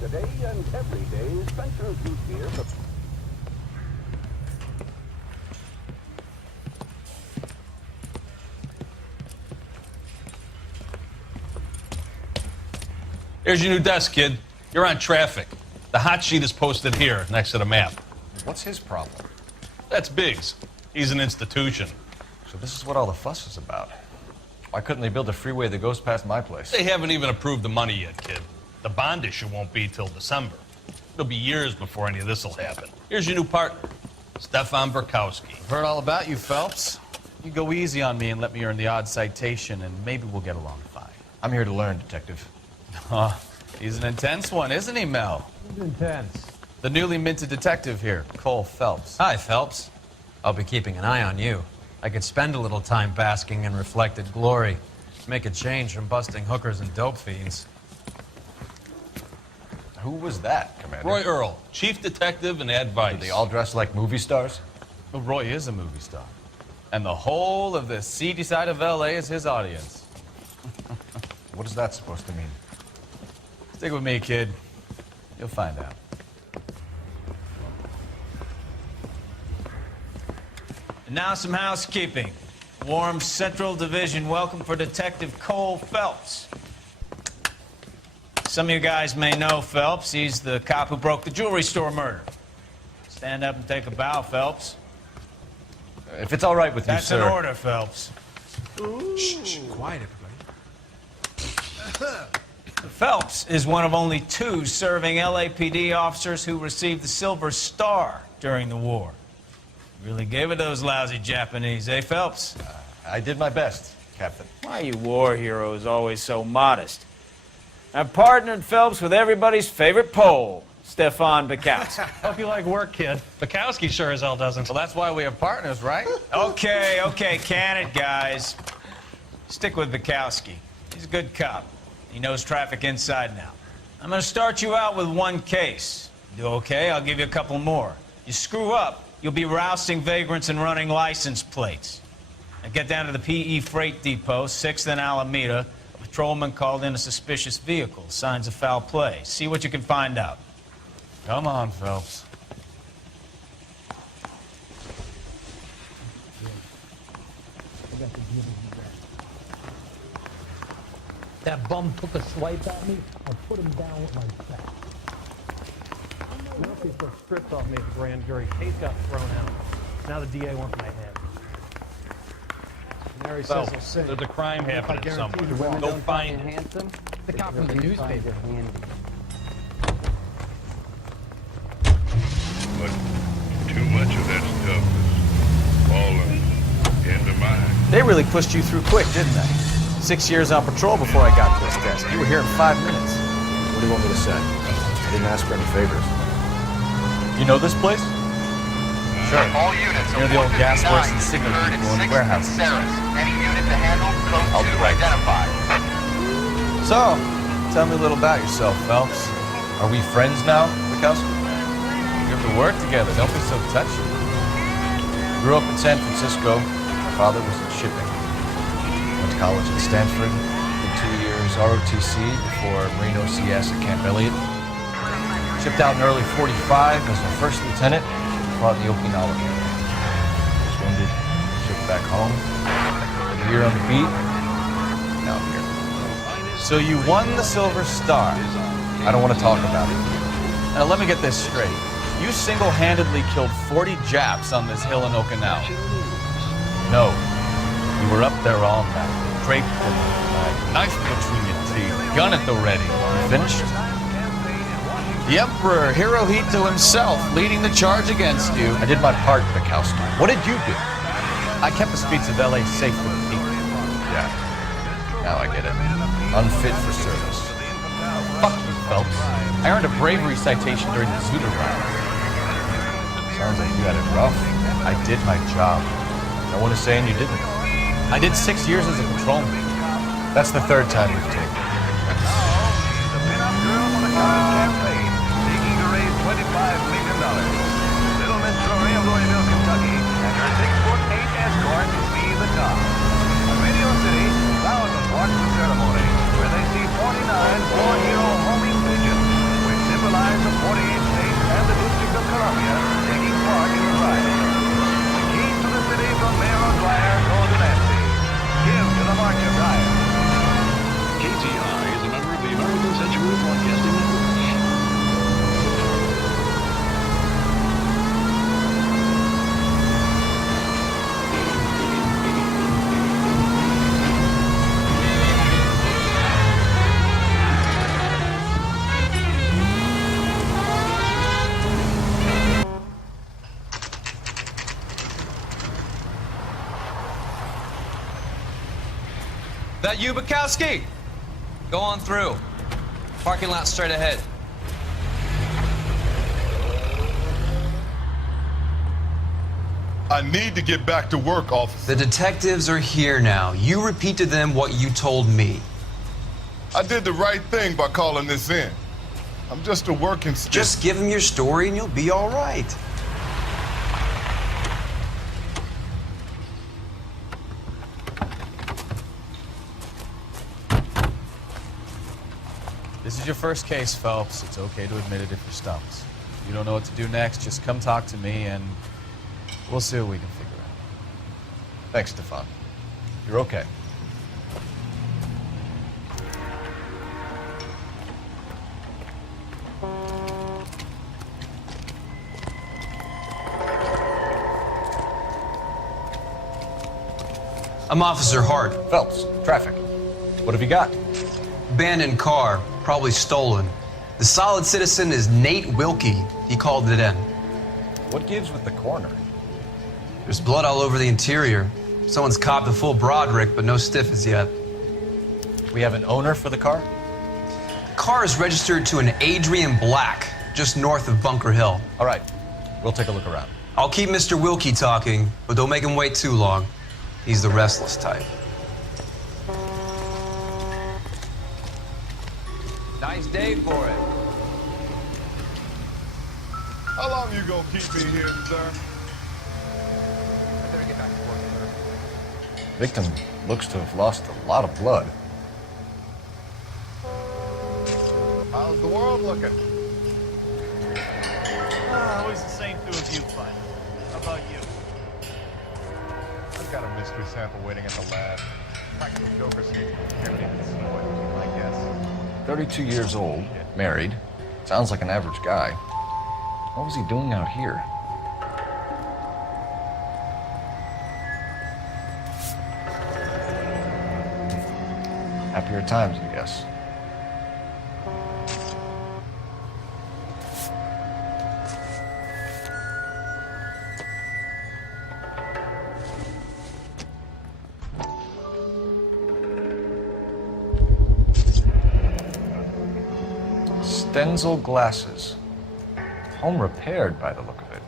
Today and every day, Spencer's root beer. Here's your new desk, kid. You're on traffic. The hot sheet is posted here, next to the map. What's his problem? That's Biggs. He's an institution. So this is what all the fuss is about. Why couldn't they build a freeway that goes past my place? They haven't even approved the money yet, kid. The bond issue won't be till December. It'll be years before any of this will happen. Here's your new partner, Stefan Burkowski. I've heard all about you, Phelps. You go easy on me and let me earn the odd citation, and maybe we'll get along fine. I'm here to learn, Detective. He's an intense one, isn't he, Mel? He's intense. The newly minted detective here, Cole Phelps. Hi, Phelps. I'll be keeping an eye on you. I could spend a little time basking in reflected glory. Make a change from busting hookers and dope fiends. Who was that, Commander? Roy Earl, chief detective and advice. Do they all dress like movie stars? Well, Roy is a movie star. And the whole of the seedy side of L.A. is his audience. What is that supposed to mean? Stick with me, kid. You'll find out. And now some housekeeping. Warm Central Division welcome for Detective Cole Phelps. Some of you guys may know Phelps. He's the cop who broke the jewelry store murder. Stand up and take a bow, Phelps. If it's all right with you, That's sir. an order, Phelps. Shh, quiet, everybody. Phelps is one of only 2 serving LAPD officers who received the Silver Star during the war. Really gave it those lousy Japanese, eh, Phelps? I did my best, Captain. Why are you war heroes always so modest? I've partnered Phelps with everybody's favorite Pole, Stefan Burkowski. Hope you like work, kid. Bukowski sure as hell doesn't. Well, that's why we have partners, right? Okay, can it, guys. Stick with Bukowski. He's a good cop. He knows traffic inside now. I'm going to start you out with 1 case. Do okay? I'll give you a couple more. You screw up, you'll be rousting vagrants and running license plates. Now get down to the PE Freight Depot, 6th and Alameda. A patrolman called in a suspicious vehicle. Signs of foul play. See what you can find out. Come on, Phelps. That bum took a swipe at me. I'll put him down with my back. Murphy took strips off me at the grand jury. Case got thrown out. Now the DA wants my head. Mary says he'll sing. There's a crime happening guarantee somewhere. the women Go find it. Handsome. The cop from the newspaper. But too much of that stuff is falling into mine. They really pushed you through quick, didn't they? 6 years on patrol before I got to this desk. You were here in 5 minutes. What do you want me to say? I didn't ask for any favors. You know this place? Sure. All units Near the old gas works and signal people in the warehouse. Any unit to handle, code I'll 2 be right. identified. So, tell me a little about yourself, Phelps. Are we friends now, Bukowski? We have to work together. Don't be so touchy. Grew up in San Francisco. My father was in shipping. Went to college at Stanford. Did 2 years ROTC before Marine OCS at Camp Elliott. Shipped out in early 45 as a first lieutenant. Fought in the Okinawa War. Was wounded. Shipped back home. A year on the beat. Now I'm here. So you won the Silver Star. I don't want to talk about it. Now let me get this straight. You single-handedly killed 40 Japs on this hill in Okinawa. No. You were up there all night, draped in the flag, knife between your teeth, gun at the ready. Finished? The Emperor Hirohito himself leading the charge against you. I did my part, Bukowski. What did you do? I kept the streets of L.A. safe for the people. Yeah. Now I get it. Unfit for service. Fuck you, Phelps. I earned a bravery citation during the Zuda riot. Sounds like you had it rough. I did my job. No one is saying you didn't. I did 6 years as a patrolman. That's the 3rd time we've taken it. The pin-up girl on the college campaign, seeking to raise $25 million. Little Miss Glory of Louisville, Kentucky, and her 6'8" escort, Be the Top. On Radio City, thousands watch the ceremony, where they see 49 four-year-old homing pigeons, which that you, Bukowski? Go on through. Parking lot straight ahead. I need to get back to work, officer. The detectives are here now. You repeat to them what you told me. I did the right thing by calling this in. I'm just a working stick. Just give them your story and you'll be all right. This is your first case, Phelps. It's okay to admit it if you're stumped. If you don't know what to do next, just come talk to me and we'll see what we can figure out. Thanks, Stefan. You're okay. I'm Officer Hart. Phelps, traffic. What have you got? Abandoned car, probably stolen. The solid citizen is Nate Wilkie. He called it in. What gives with the coroner? There's blood all over the interior. Someone's copped a full Broderick, but no stiff as yet. We have an owner for the car? The car is registered to an Adrian Black, just north of Bunker Hill. All right, we'll take a look around. I'll keep Mr. Wilkie talking, but don't make him wait too long. He's the restless type. Nice day for it. How long you gonna keep me here, sir? I better get back to work, sir. Victim looks to have lost a lot of blood. How's the world looking? Always the same two of you, Clyde. How about you? I've got a mystery sample waiting at the lab. Practical joker seems to be everything that's I guess. 32 years old, married. Sounds like an average guy. What was he doing out here? Happier times, I guess. Stenzel glasses. Home repaired by the look of it.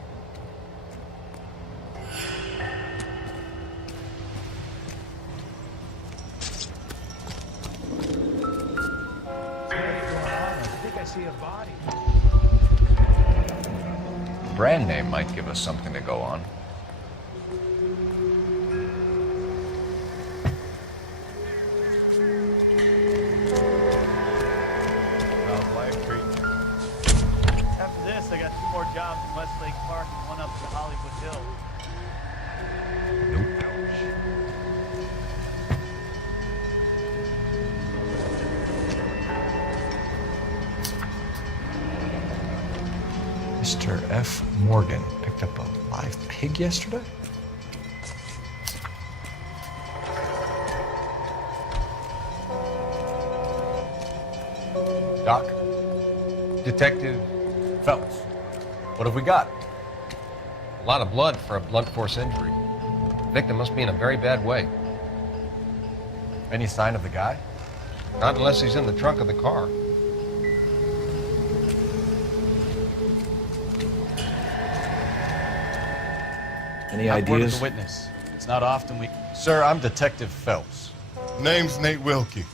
I think I see a body. Brand name might give us something to go on. How's life treating you? After this, I got 2 more jobs in Westlake Park and 1 up to Hollywood Hills. Mr. F. Morgan picked up a live pig yesterday? Doc? Detective Phelps. What have we got? A lot of blood for a blunt force injury. Victim must be in a very bad way. Any sign of the guy? Not unless he's in the trunk of the car. Any I've word of ideas? the witness. It's not often we... Sir, I'm Detective Phelps. Name's Nate Wilkie.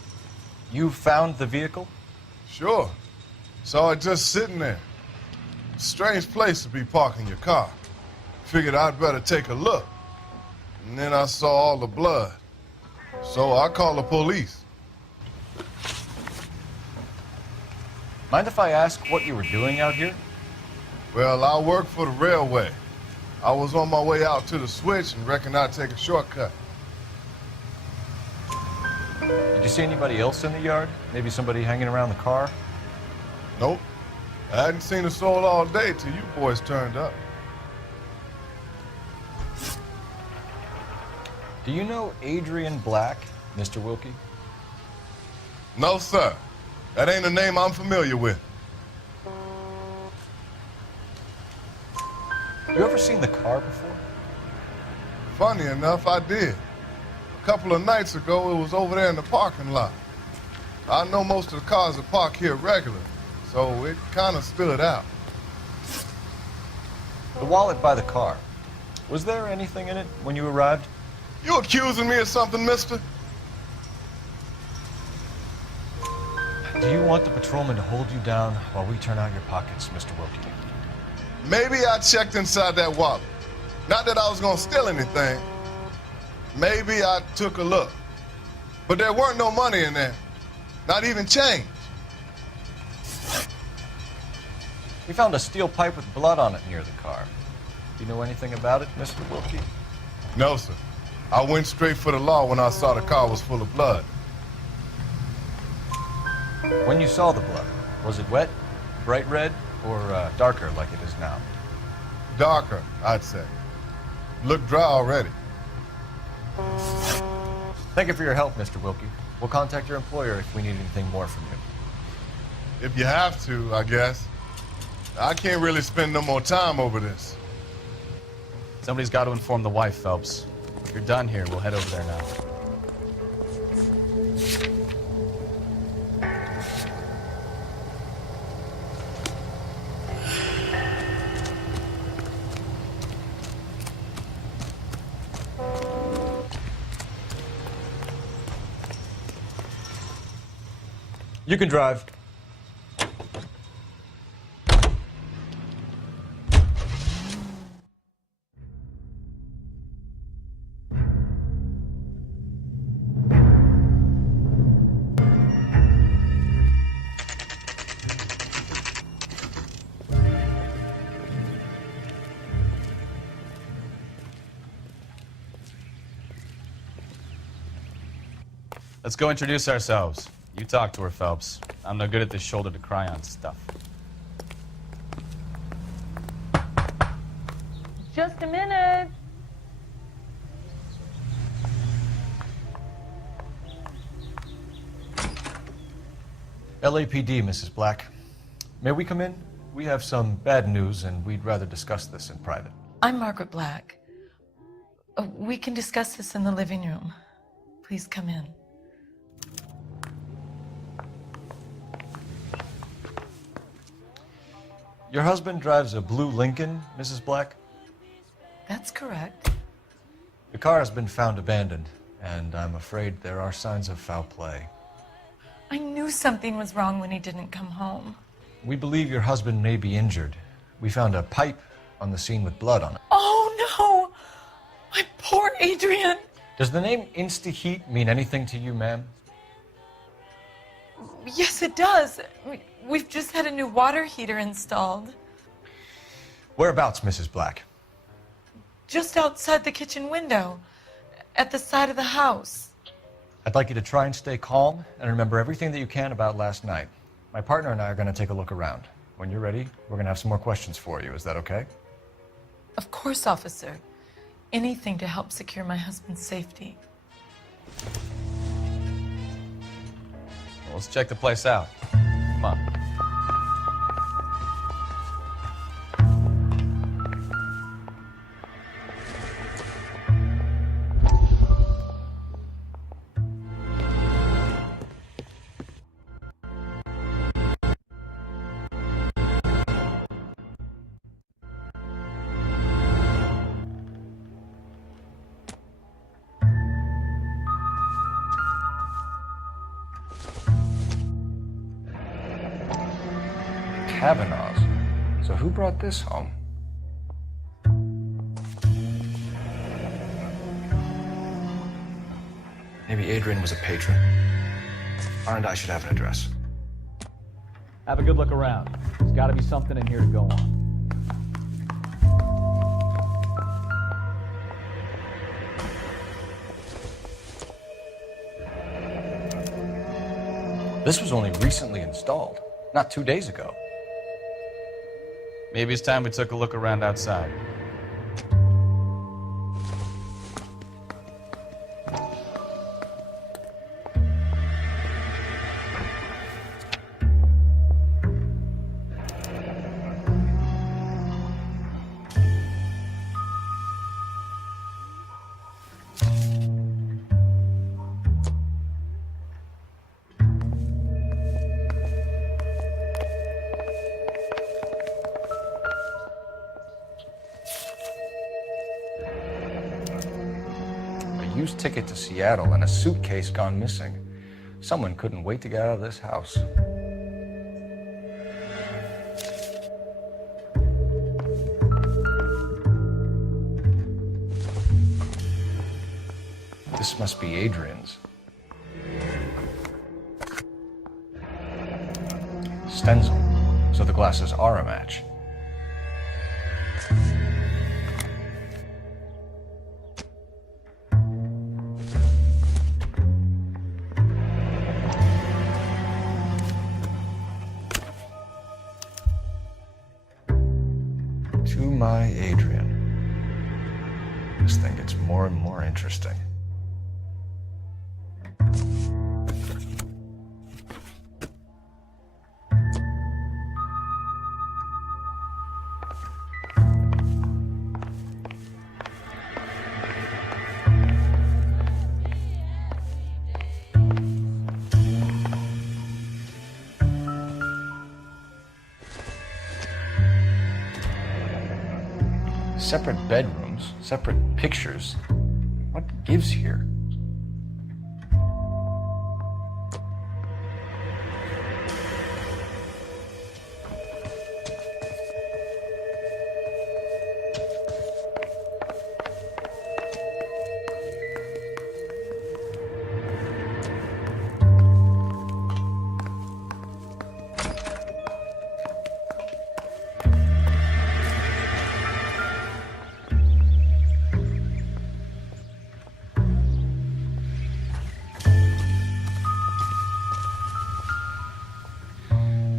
You found the vehicle? Sure. Saw it just sitting there. Strange place to be parking your car. Figured I'd better take a look. And then I saw all the blood. So I called the police. Mind if I ask what you were doing out here? Well, I work for the railway. I was on my way out to the switch and reckoned I'd take a shortcut. Did you see anybody else in the yard? Maybe somebody hanging around the car? Nope. I hadn't seen a soul all day till you boys turned up. Do you know Adrian Black, Mr. Wilkie? No, sir. That ain't a name I'm familiar with. You ever seen the car before? Funny enough, I did. A couple of nights ago, it was over there in the parking lot. I know most of the cars are parked here regular, so it kind of stood out. The wallet by the car. Was there anything in it when you arrived? You accusing me of something, mister? Do you want the patrolman to hold you down while we turn out your pockets, Mr. Wilkie? Maybe I checked inside that wallet. Not that I was gonna steal anything. Maybe I took a look. But there weren't no money in there. Not even change. We found a steel pipe with blood on it near the car. Do you know anything about it, Mr. Wilkie? No, sir. I went straight for the law when I saw the car was full of blood. When you saw the blood, was it wet, bright red, or darker like it is now? Darker, I'd say. Looked dry already. Thank you for your help, Mr. Wilkie. We'll contact your employer if we need anything more from you. If you have to, I guess. I can't really spend no more time over this. Somebody's got to inform the wife, Phelps. If you're done here, we'll head over there now. You can drive. Let's go introduce ourselves. You talk to her, Phelps. I'm no good at this shoulder to cry on stuff. Just a minute. LAPD, Mrs. Black. May we come in? We have some bad news, and we'd rather discuss this in private. I'm Margaret Black. We can discuss this in the living room. Please come in. Your husband drives a blue Lincoln, Mrs. Black? That's correct. The car has been found abandoned, and I'm afraid there are signs of foul play. I knew something was wrong when he didn't come home. We believe your husband may be injured. We found a pipe on the scene with blood on it. Oh, no! My poor Adrian! Does the name Insta-Heat mean anything to you, ma'am? Yes, it does. We've just had a new water heater installed. Whereabouts, Mrs. Black? Just outside the kitchen window, at the side of the house. I'd like you to try and stay calm and remember everything that you can about last night. My partner and I are going to take a look around. When you're ready, we're going to have some more questions for you. Is that okay? Of course, officer. Anything to help secure my husband's safety. Well, let's check the place out. Come on. Kavanaugh's. So who brought this home? Maybe Adrian was a patron. R&I should have an address. Have a good look around. There's got to be something in here to go on. This was only recently installed, not 2 days ago. Maybe it's time we took a look around outside. used ticket to Seattle, and a suitcase gone missing. Someone couldn't wait to get out of this house. This must be Adrian's. Stencil, so the glasses are a match. To my Adrian. This thing gets more and more interesting. Separate bedrooms, separate pictures. What gives here?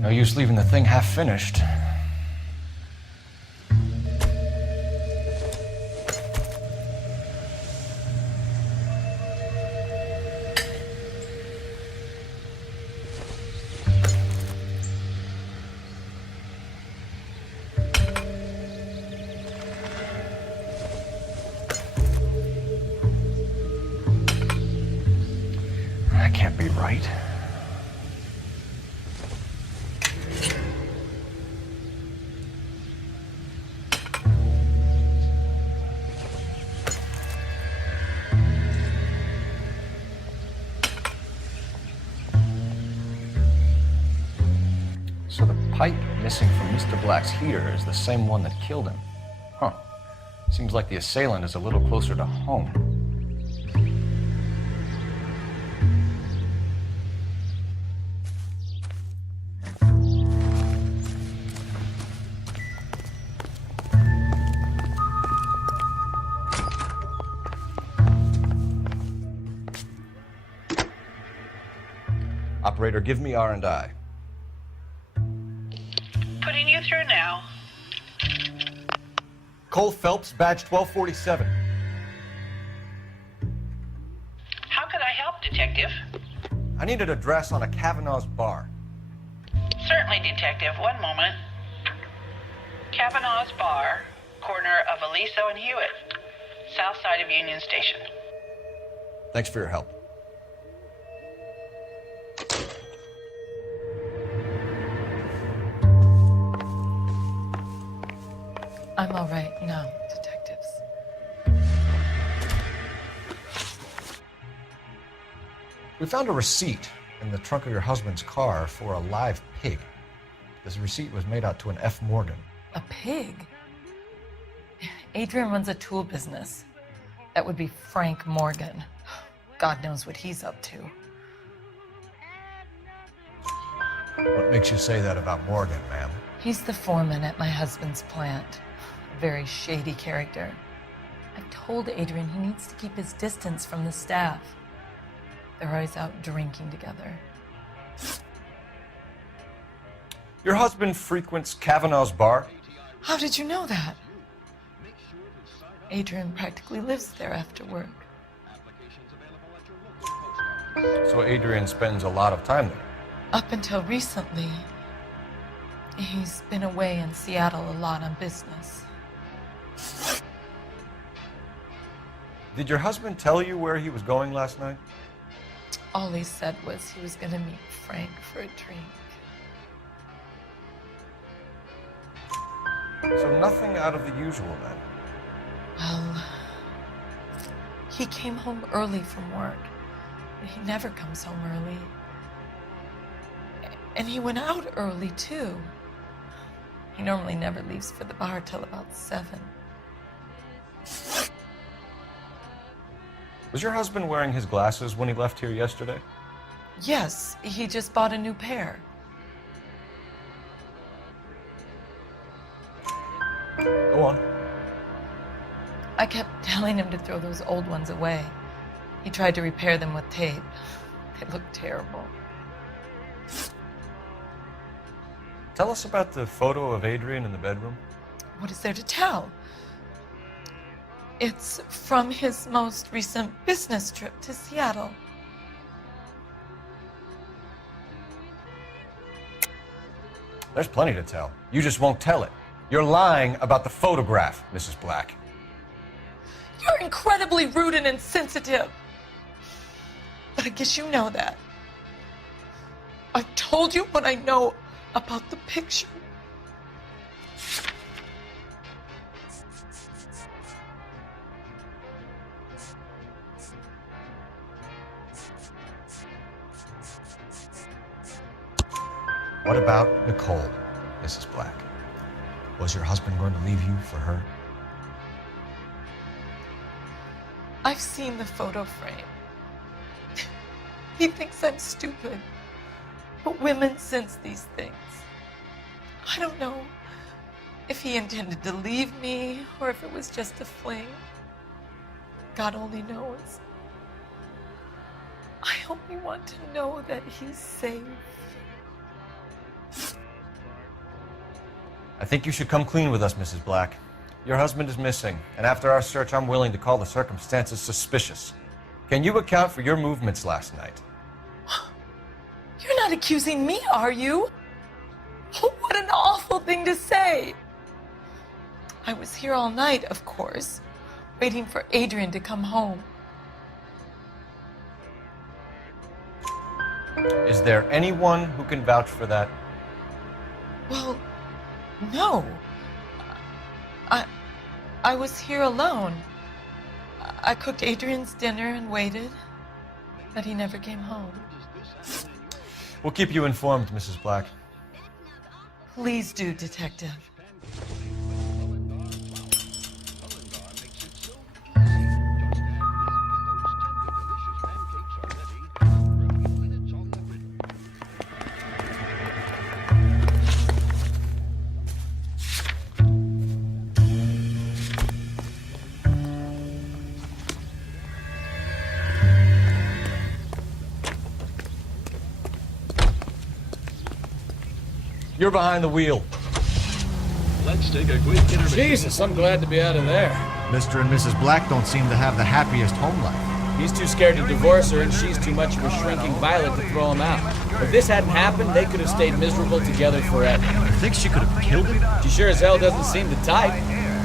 No use leaving the thing half finished. That can't be right. So the pipe missing from Mr. Black's heater is the same one that killed him. Huh. Seems like the assailant is a little closer to home. Operator, give me R&I. Putting you through now. Cole Phelps, badge 1247. How could I help, Detective? I need an address on a Kavanaugh's bar. Certainly, Detective. One moment. Kavanaugh's Bar, corner of Aliso and Hewitt, south side of Union Station. Thanks for your help. I'm all right now, detectives. We found a receipt in the trunk of your husband's car for a live pig. This receipt was made out to an F. Morgan. A pig? Adrian runs a tool business. That would be Frank Morgan. God knows what he's up to. What makes you say that about Morgan, ma'am? He's the foreman at my husband's plant. A very shady character. I've told Adrian he needs to keep his distance from the staff. They're always out drinking together. Your husband frequents Kavanaugh's bar? How did you know that? Adrian practically lives there after work. So Adrian spends a lot of time there? Up until recently, he's been away in Seattle a lot on business. Did your husband tell you where he was going last night? All he said was he was going to meet Frank for a drink. So nothing out of the usual then? Well, He came home early from work. He never comes home early. And he went out early, too. He normally never leaves for the bar till about 7. Was your husband wearing his glasses when he left here yesterday? Yes, he just bought a new pair. Go on. I kept telling him to throw those old ones away. He tried to repair them with tape. They looked terrible. Tell us about the photo of Adrian in the bedroom. What is there to tell? It's from his most recent business trip to Seattle. There's plenty to tell. You just won't tell it. You're lying about the photograph, Mrs. Black. You're incredibly rude and insensitive. But I guess you know that. I've told you what I know about the picture. What about Nicole, Mrs. Black? Was your husband going to leave you for her? I've seen the photo frame. He thinks I'm stupid. But women sense these things. I don't know if he intended to leave me or if it was just a fling. God only knows. I only want to know that he's safe. I think you should come clean with us, Mrs. Black. Your husband is missing, and after our search, I'm willing to call the circumstances suspicious. Can you account for your movements last night? You're not accusing me, are you? What an awful thing to say. I was here all night, of course, waiting for Adrian to come home. Is there anyone who can vouch for that? Well, no. I was here alone. I cooked Adrian's dinner and waited, but he never came home. We'll keep you informed, Mrs. Black. Please do, Detective. You're behind the wheel. Let's take a quick intermission. Jesus, I'm glad to be out of there. Mr. and Mrs. Black don't seem to have the happiest home life. He's too scared to divorce her, and she's too much of a shrinking violet to throw him out. If this hadn't happened, they could have stayed miserable together forever. You think she could have killed him? She sure as hell doesn't seem the type.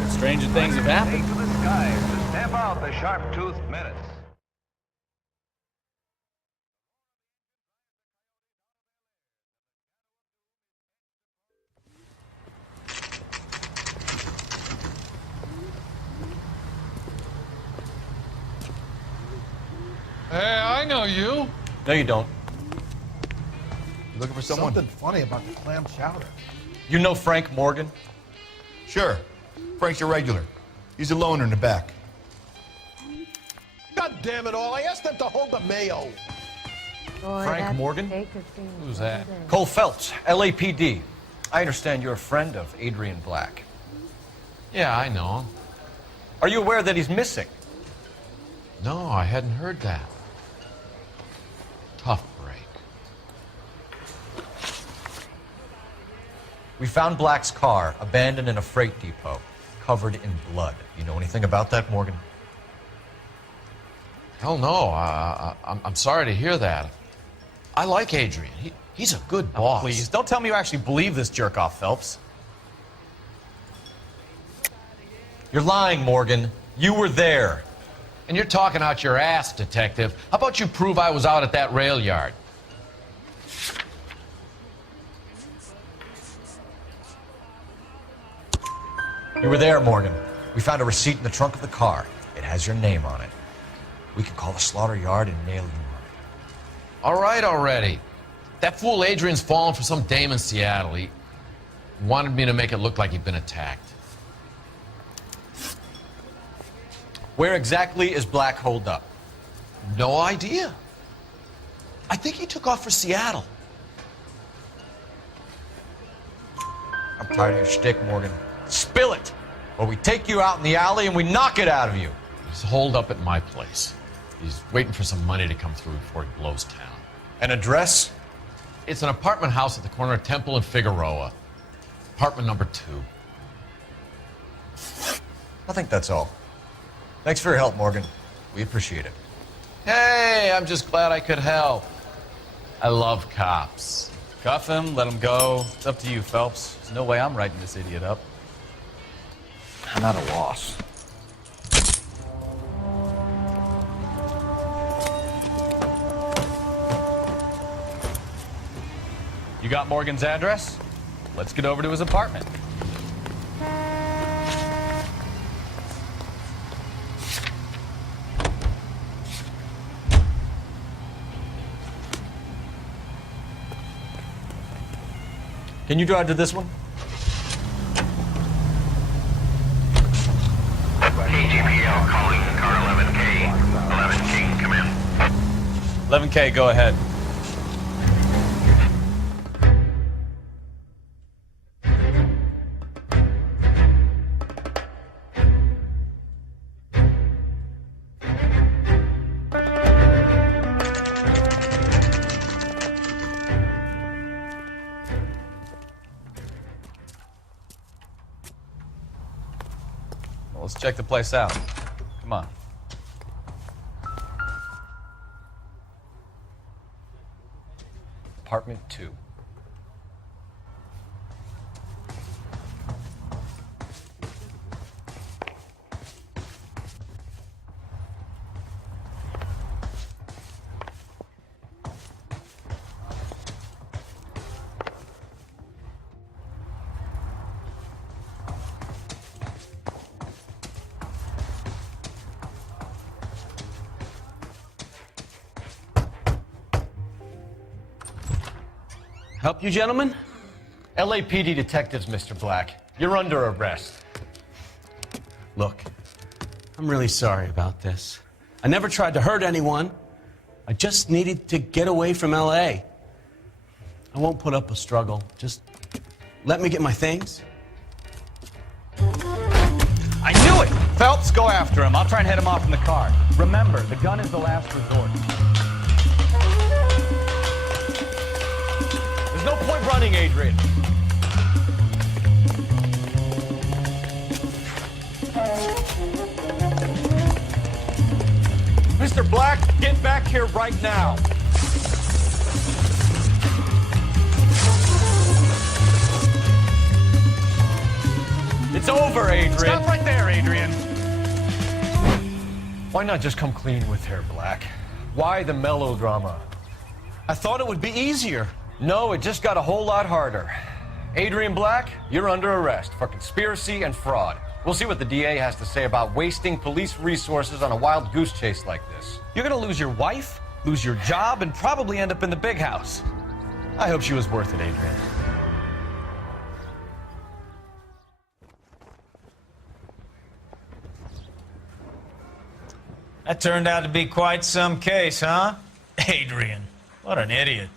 But stranger things have happened. To the skies to stamp out the sharp-toothed menace. Hey, I know you. No, you don't. You looking for someone? Something funny about the clam chowder. You know Frank Morgan? Sure. Frank's a regular. He's a loner in the back. God damn it all, I asked them to hold the mayo. Boy, Frank Morgan? Who's that? Cole Phelps, LAPD. I understand you're a friend of Adrian Black. Yeah, I know him. Are you aware that he's missing? No, I hadn't heard that. Tough break. We found Black's car abandoned in a freight depot, covered in blood. You know anything about that, Morgan? Hell no. I'm sorry to hear that. I like Adrian. He's a good boss. Please, don't tell me you actually believe this jerk-off, Phelps. You're lying, Morgan. You were there. And you're talking out your ass, detective. How about you prove I was out at that rail yard? You were there, Morgan. We found a receipt in the trunk of the car. It has your name on it. We could call the slaughter yard and nail you. All right already. That fool Adrian's fallen for some dame in Seattle. He wanted me to make it look like he'd been attacked. Where exactly is Black holed up? No idea. I think he took off for Seattle. I'm tired of your shtick, Morgan. Spill it, or we take you out in the alley and we knock it out of you. He's holed up at my place. He's waiting for some money to come through before he blows town. An address? It's an apartment house at the corner of Temple and Figueroa. Apartment number 2. I think that's all. Thanks for your help, Morgan. We appreciate it. Hey, I'm just glad I could help. I love cops. Cuff him, let him go. It's up to you, Phelps. There's no way I'm writing this idiot up. I'm at a loss. You got Morgan's address? Let's get over to his apartment. Can you drive to this one? KGPL calling car 11K. 11K, come in. 11K, go ahead. Let's check the place out. Come on. Apartment 2. Help you, gentlemen? LAPD detectives, Mr. Black. You're under arrest. Look, I'm really sorry about this. I never tried to hurt anyone. I just needed to get away from LA. I won't put up a struggle. Just let me get my things. I knew it! Phelps, go after him. I'll try and head him off in the car. Remember, the gun is the last resort. There's no point running, Adrian. Mr. Black, get back here right now. It's over, Adrian. Stop right there, Adrian. Why not just come clean with her, Black? Why the melodrama? I thought it would be easier. No, it just got a whole lot harder. Adrian Black, you're under arrest for conspiracy and fraud. We'll see what the DA has to say about wasting police resources on a wild goose chase like this. You're gonna lose your wife, lose your job, and probably end up in the big house. I hope she was worth it, Adrian. That turned out to be quite some case, huh? Adrian, what an idiot.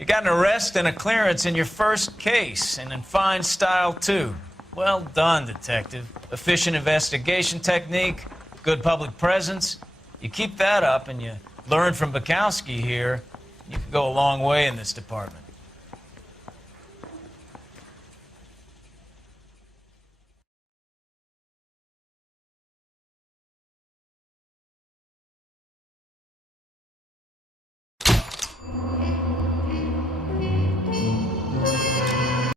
You got an arrest and a clearance in your first case, and in fine style, too. Well done, detective. Efficient investigation technique, good public presence. You keep that up and you learn from Bukowski here, you could go a long way in this department.